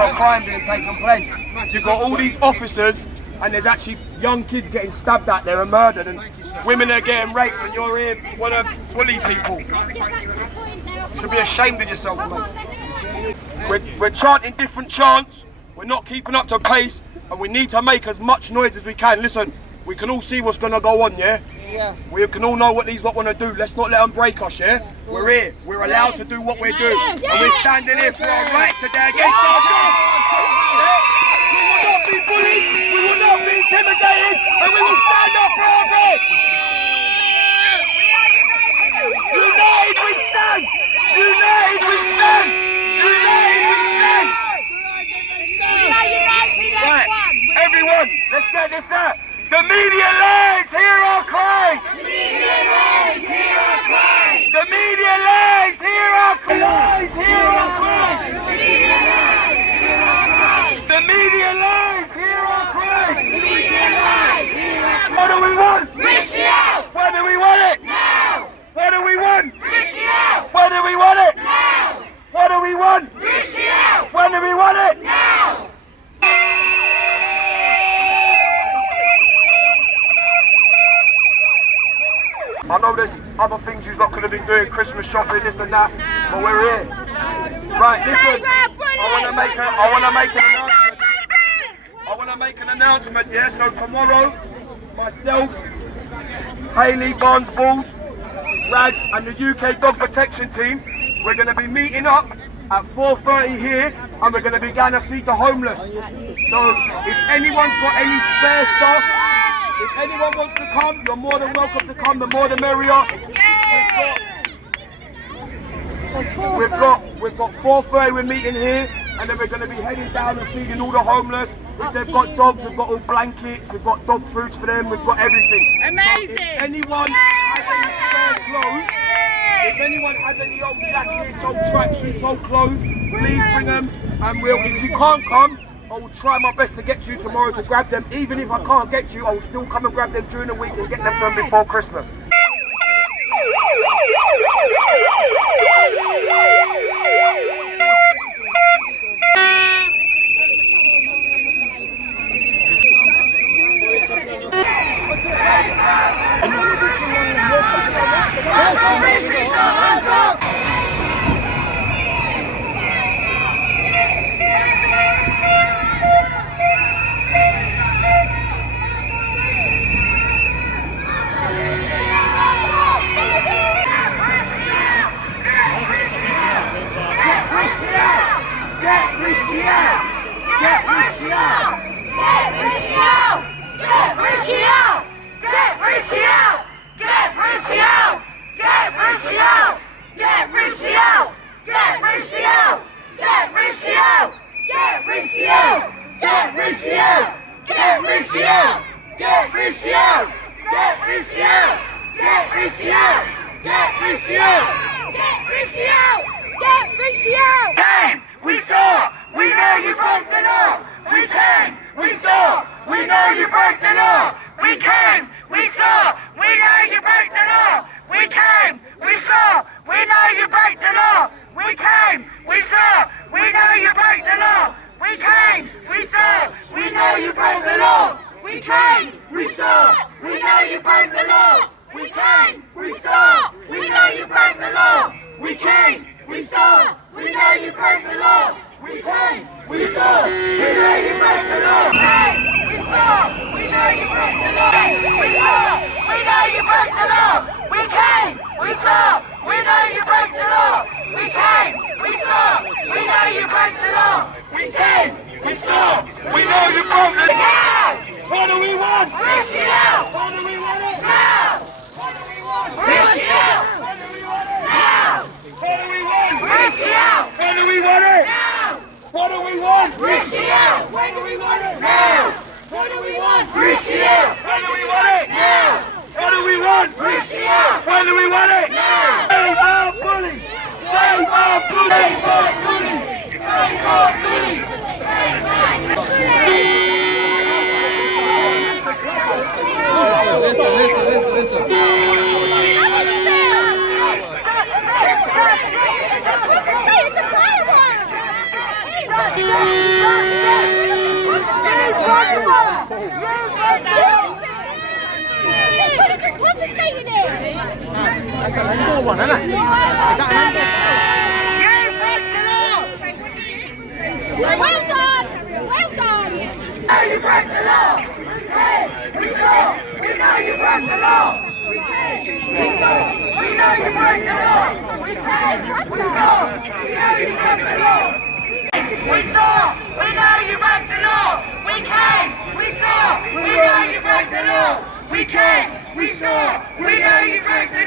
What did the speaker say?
lot of crime being taken place. You've got all these officers and there's actually young kids getting stabbed out there and murdered, and women are getting raped, and you're here want to bully people. You should be ashamed of yourself, mate. We're chanting different chants, we're not keeping up to pace, and we need to make as much noise as we can. Listen, we can all see what's going to go on, yeah? We can all know what these lot want to do. Let's not let them break us, yeah? We're here, we're allowed to do what we're doing, and we're standing here for our rights today against our dogs. We will not be bullied, we will not be intimidated, and we will stand up for our rights. United we stand! United we stand! United we stand! Right, everyone, let's get this out. The media lies, hear our cries! The media lies, hear our cries! The media lies, hear our cries! Hear our cries! The media lies, hear our cries! The media lies, hear our cries! The media lies, hear our cries! What do we want? Rishi out! When do we want it? Now! What do we want? Rishi out! When do we want it? Now! What do we want? Rishi out! When do we want it? Now! I know there's other things you're not going to be doing, Christmas shopping, this and that, but we're here. Right, listen, I want to make an announcement, yeah, so tomorrow, myself, Hayley Barnes-Balls, Rad and the UK Dog Protection Team, we're going to be meeting up at 4:30 here, and we're going to be going to feed the homeless. So if anyone's got any spare stuff, if anyone wants to come, you're more than welcome to come, the more the merrier. We've got 4:30 we're meeting here, and then we're going to be heading down and feeding all the homeless. If they've got dogs, we've got all blankets, we've got dog foods for them, we've got everything. Amazing! So if anyone has any spare clothes, if anyone has any old jackets, old tracksuits, old clothes, please bring them, and if you can't come, I will try my best to get to you tomorrow to grab them. Even if I can't get to you, I will still come and grab them during the week and get them to them before Christmas. Listen. That's a handball one, isn't it? Is that a handball? Well done! Well done! Know you break the law! Hey, we saw! We know you broke the law! We saw! We know you break the law! Hey, we saw! We know you broke the law! We saw! We know you broke the law! We came! We saw! We know you broke the law! We came! We saw! We know you broke the law!